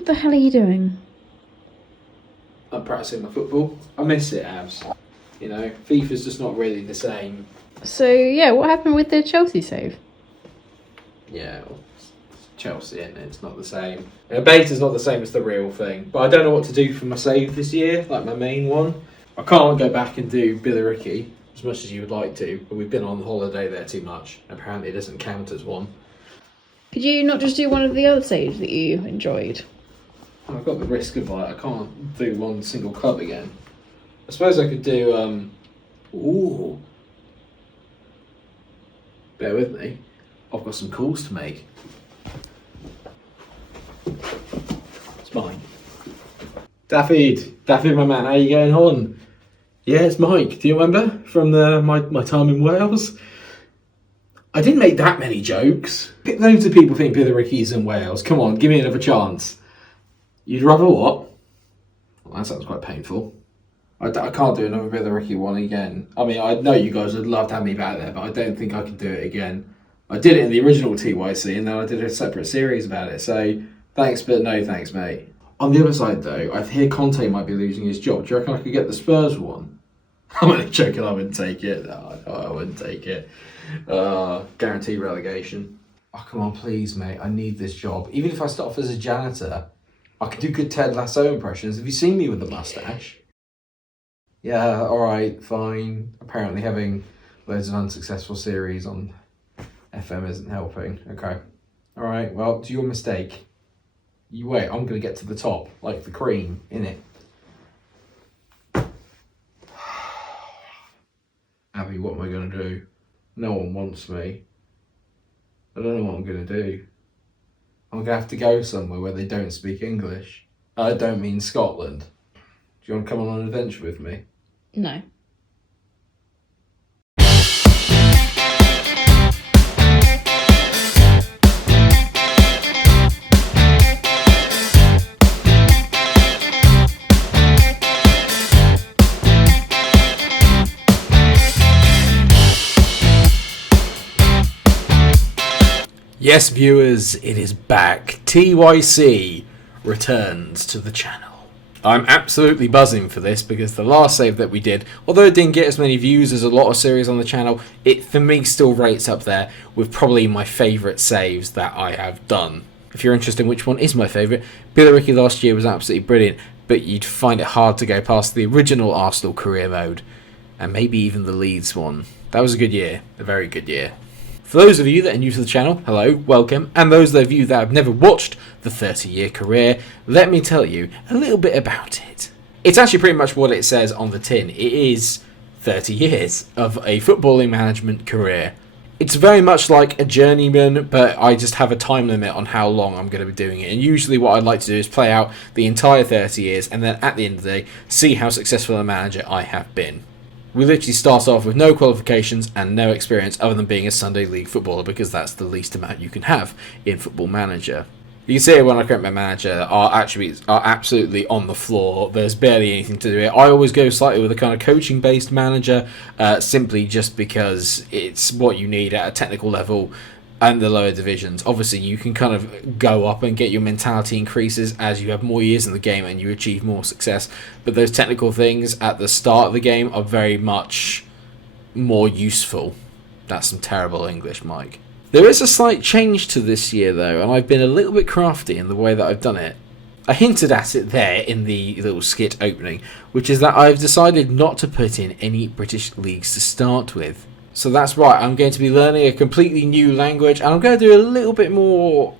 What the hell are you doing? I'm practicing my football. I miss it, Abs. You know, FIFA's just not really the same. So, yeah, what happened with the Chelsea save? Yeah, well, it's Chelsea, isn't it? It's not the same. Beta's not the same as the real thing. But I don't know what to do for my save this year, like my main one. I can't go back and do Billericay as much as you would like to, but we've been on holiday there too much. Apparently it doesn't count as one. Could you not just do one of the other saves that you enjoyed? I've got the risk of I can't do one single club again. I suppose I could do ooh. Bear with me. I've got some calls to make. It's mine. Daffy, my man, how you getting on? Yeah, it's Mike. Do you remember from my time in Wales? I didn't make that many jokes. Loads of people think Billericay's in Wales. Come on, give me another chance. You'd rather what? Well, that sounds quite painful. I can't do another Billericay one again. I mean, I know you guys would love to have me back there, but I don't think I could do it again. I did it in the original TYC, and then I did a separate series about it. So, thanks, but no thanks, mate. On the other side, though, I hear Conte might be losing his job. Do you reckon I could get the Spurs one? I'm only joking, I wouldn't take it. No, I wouldn't take it. Guarantee relegation. Oh, come on, please, mate. I need this job. Even if I start off as a janitor, I can do good Ted Lasso impressions. Have you seen me with the mustache? Yeah, alright, fine. Apparently having loads of unsuccessful series on FM isn't helping. Okay. Alright, well, it's your mistake. You wait, I'm going to get to the top, like the cream, innit? Abby, what am I going to do? No one wants me. I don't know what I'm going to do. I'm going to have to go somewhere where they don't speak English. I don't mean Scotland. Do you want to come on an adventure with me? No. Yes, viewers, it is back. TYC returns to the channel. I'm absolutely buzzing for this because the last save that we did, although it didn't get as many views as a lot of series on the channel, it for me still rates up there with probably my favourite saves that I have done. If you're interested in which one is my favourite, Billericay last year was absolutely brilliant, but you'd find it hard to go past the original Arsenal career mode, and maybe even the Leeds one. That was a good year, a very good year. For those of you that are new to the channel, hello, welcome, and those of you that have never watched the 30-year career, let me tell you a little bit about it. It's actually pretty much what it says on the tin. It is 30 years of a footballing management career. It's very much like a journeyman, but I just have a time limit on how long I'm going to be doing it. And usually what I'd like to do is play out the entire 30 years, and then at the end of the day, see how successful a manager I have been. We literally start off with no qualifications and no experience other than being a Sunday League footballer, because that's the least amount you can have in Football Manager. You can see it when I create my manager, our attributes are absolutely on the floor. There's barely anything to do here. I always go slightly with a kind of coaching-based manager, simply just because it's what you need at a technical level and the lower divisions. Obviously, you can kind of go up and get your mentality increases as you have more years in the game and you achieve more success. But those technical things at the start of the game are very much more useful. That's some terrible English, Mike. There is a slight change to this year, though, and I've been a little bit crafty in the way that I've done it. I hinted at it there in the little skit opening, which is that I've decided not to put in any British leagues to start with. So that's right, I'm going to be learning a completely new language, and I'm going to do a little bit more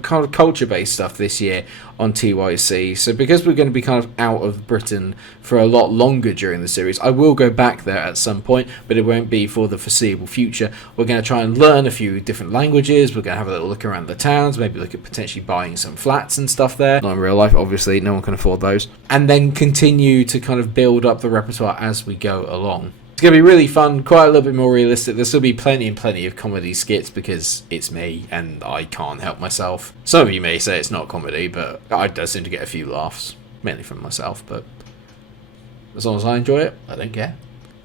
kind of culture-based stuff this year on TYC. So because we're going to be kind of out of Britain for a lot longer during the series, I will go back there at some point, but it won't be for the foreseeable future. We're going to try and learn a few different languages. We're going to have a little look around the towns, maybe look at potentially buying some flats and stuff there. Not in real life, obviously, no one can afford those. And then continue to kind of build up the repertoire as we go along. It's going to be really fun, quite a little bit more realistic. There'll still be plenty and plenty of comedy skits because it's me and I can't help myself. Some of you may say it's not comedy, but I do seem to get a few laughs, mainly from myself, but as long as I enjoy it, I don't care.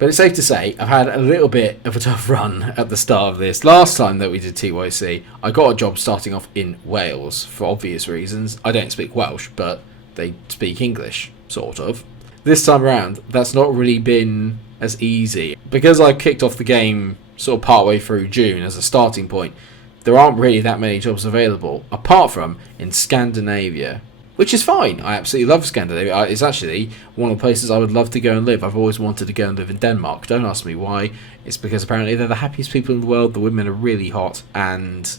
But it's safe to say I've had a little bit of a tough run at the start of this. Last time that we did TYC, I got a job starting off in Wales for obvious reasons. I don't speak Welsh, but they speak English, sort of. This time around, that's not really been as easy. Because I kicked off the game sort of partway through June as a starting point, there aren't really that many jobs available, apart from in Scandinavia. Which is fine. I absolutely love Scandinavia. It's actually one of the places I would love to go and live. I've always wanted to go and live in Denmark. Don't ask me why. It's because apparently they're the happiest people in the world. The women are really hot and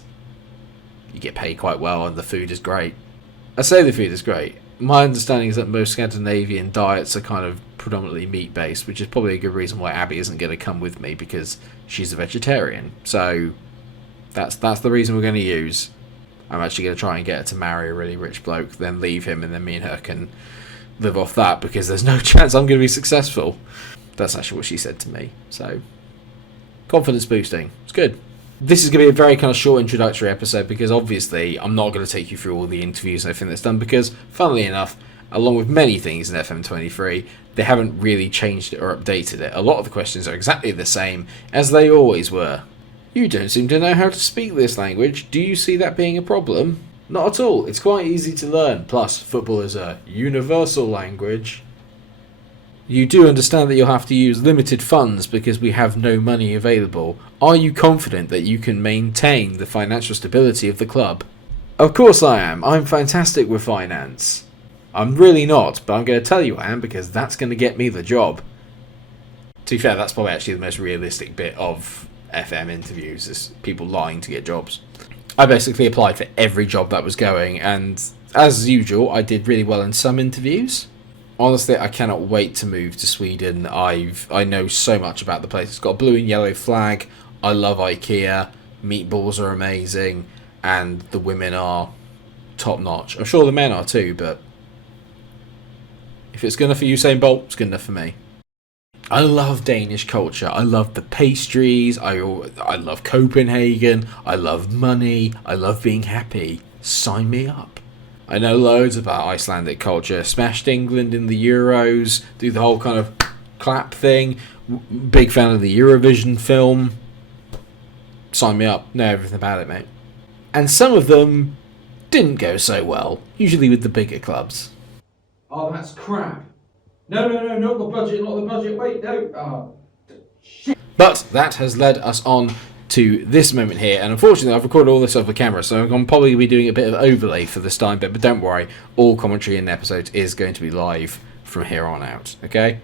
you get paid quite well and the food is great. I say the food is great. My understanding is that most Scandinavian diets are kind of predominantly meat-based, which is probably a good reason why Abby isn't going to come with me, because she's a vegetarian. So that's the reason we're going to use. I'm actually going to try and get her to marry a really rich bloke, then leave him, and then me and her can live off that, because there's no chance I'm going to be successful. That's actually what she said to me. So, confidence boosting. It's good. This is going to be a very kind of short introductory episode, because obviously I'm not going to take you through all the interviews and everything that's done, because, funnily enough, along with many things in FM23, they haven't really changed it or updated it. A lot of the questions are exactly the same as they always were. You don't seem to know how to speak this language. Do you see that being a problem? Not at all. It's quite easy to learn. Plus, football is a universal language. You do understand that you'll have to use limited funds because we have no money available. Are you confident that you can maintain the financial stability of the club? Of course I am. I'm fantastic with finance. I'm really not, but I'm going to tell you I am, because that's going to get me the job. To be fair, that's probably actually the most realistic bit of FM interviews, is people lying to get jobs. I basically applied for every job that was going, and as usual, I did really well in some interviews. Honestly, I cannot wait to move to Sweden. I know so much about the place. It's got a blue and yellow flag. I love IKEA. Meatballs are amazing, and the women are top notch. I'm sure the men are too, but if it's good enough for Usain Bolt, it's good enough for me. I love Danish culture. I love the pastries. I love Copenhagen. I love money. I love being happy. Sign me up. I know loads about Icelandic culture. Smashed England in the Euros. Do the whole kind of clap thing. Big fan of the Eurovision film. Sign me up. Know everything about it, mate. And some of them didn't go so well. Usually with the bigger clubs. Oh, that's crap. No, not the budget, wait, no. Oh, shit. But that has led us on to this moment here, and unfortunately I've recorded all this off the camera, so I'm probably be doing a bit of overlay for this time, but don't worry, all commentary in the episode is going to be live from here on out, okay?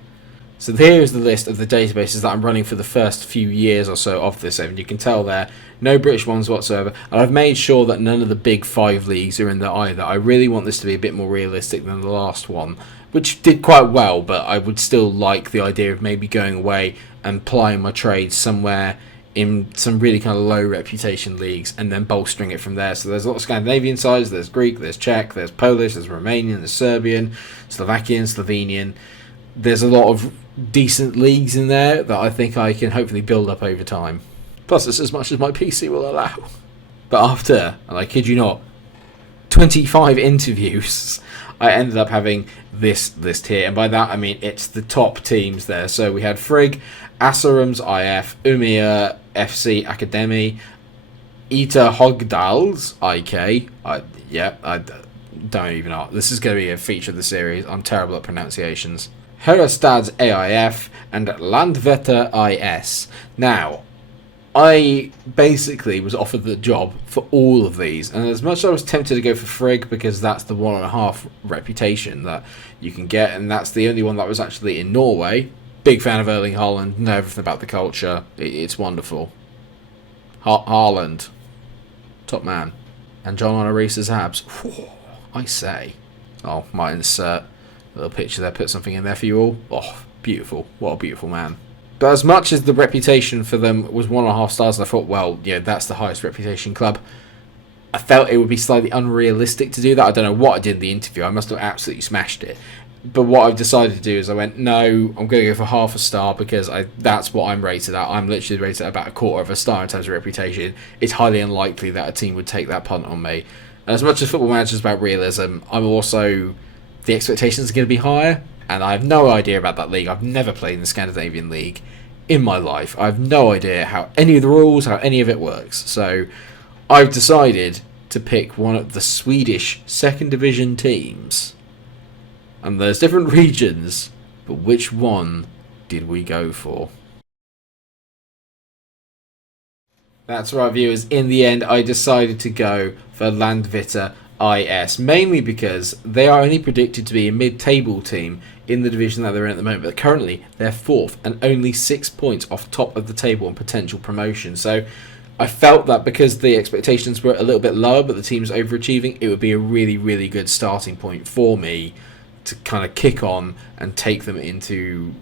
So here is the list of the databases that I'm running for the first few years or so of this, and you can tell there, no British ones whatsoever, and I've made sure that none of the big 5 leagues are in there either. I really want this to be a bit more realistic than the last one, which did quite well, but I would still like the idea of maybe going away and plying my trade somewhere in some really kind of low reputation leagues and then bolstering it from there. So there's a lot of Scandinavian sides, there's Greek, there's Czech, there's Polish, there's Romanian, there's Serbian, Slovakian, Slovenian. There's a lot of decent leagues in there that I think I can hopefully build up over time. Plus it's as much as my PC will allow. But after, and I kid you not, 25 interviews, I ended up having this list here, and by that I mean it's the top teams there. So we had Frigg, Asserums IF, Umea FC Academy, Ita Hogdals IK. I don't even know. This is going to be a feature of the series. I'm terrible at pronunciations. Herestads AIF and Landvetter IS. Now, I basically was offered the job for all of these, and as much as I was tempted to go for Frigg because that's the 1.5 reputation that you can get, and that's the only one that was actually in Norway. Big fan of Erling Haaland, know everything about the culture. It's wonderful. Haaland, top man, and John on Arisa's abs. Whew, I say. Oh, might insert a little picture there, put something in there for you all. Oh, beautiful. What a beautiful man. But as much as the reputation for them was 1.5 stars, and I thought, well, yeah, that's the highest reputation club, I felt it would be slightly unrealistic to do that. I don't know what I did in the interview. I must have absolutely smashed it. But what I've decided to do is I went, no, I'm going to go for 1/2 star because that's what I'm rated at. I'm literally rated at about 1/4 star in terms of reputation. It's highly unlikely that a team would take that punt on me. And as much as Football Manager is about realism, I'm also... the expectations are going to be higher. and I have no idea about that league. I've never played in the Scandinavian League in my life. I have no idea how any of the rules, how any of it works. So I've decided to pick one of the Swedish second division teams. And there's different regions, but which one did we go for? That's right, viewers. In the end, I decided to go for Landvita IS, mainly because they are only predicted to be a mid-table team in the division that they're in at the moment, but currently they're 4th and only 6 points off top of the table and potential promotion. So I felt that because the expectations were a little bit lower, but the team's overachieving, it would be a really, really good starting point for me to kind of kick on and take them into,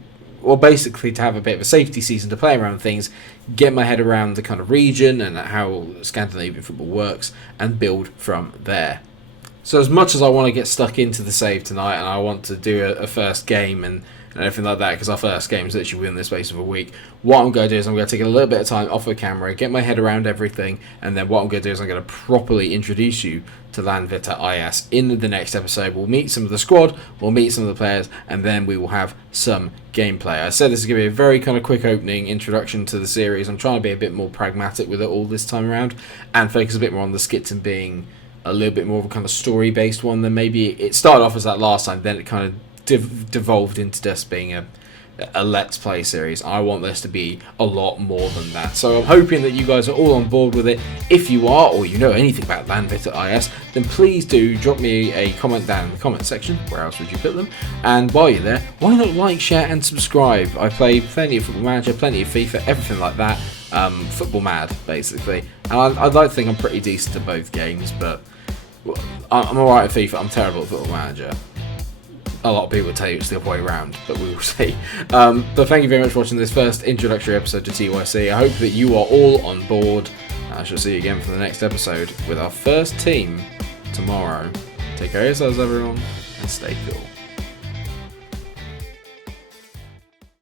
well, basically to have a bit of a safety season to play around things, get my head around the kind of region and how Scandinavian football works, and build from there. So as much as I want to get stuck into the save tonight, and I want to do a first game and everything like that, because our first game is literally within the space of a week, what I'm going to do is I'm going to take a little bit of time off the camera, get my head around everything, and then what I'm going to do is I'm going to properly introduce you to Landvita IS in the next episode. We'll meet some of the squad, we'll meet some of the players, and then we will have some gameplay. I said this is going to be a very kind of quick opening introduction to the series. I'm trying to be a bit more pragmatic with it all this time around, and focus a bit more on the skits and being a little bit more of a kind of story-based one than maybe it started off as that last time, then it kind of devolved into just being a Let's Play series. I want this to be a lot more than that. So I'm hoping that you guys are all on board with it. If you are, or you know anything about Landvita IS, then please do drop me a comment down in the comment section. Where else would you put them? And while you're there, why not like, share and subscribe? I play plenty of Football Manager, plenty of FIFA, everything like that. Football mad, basically. And I'd like to think I'm pretty decent at both games, but I'm alright at FIFA, I'm terrible at Football Manager. A lot of people would tell you it's the other way around, but we will see. But thank you very much for watching this first introductory episode to TYC. I hope that you are all on board. I shall see you again for the next episode with our first team tomorrow. Take care of yourselves, everyone, and stay cool.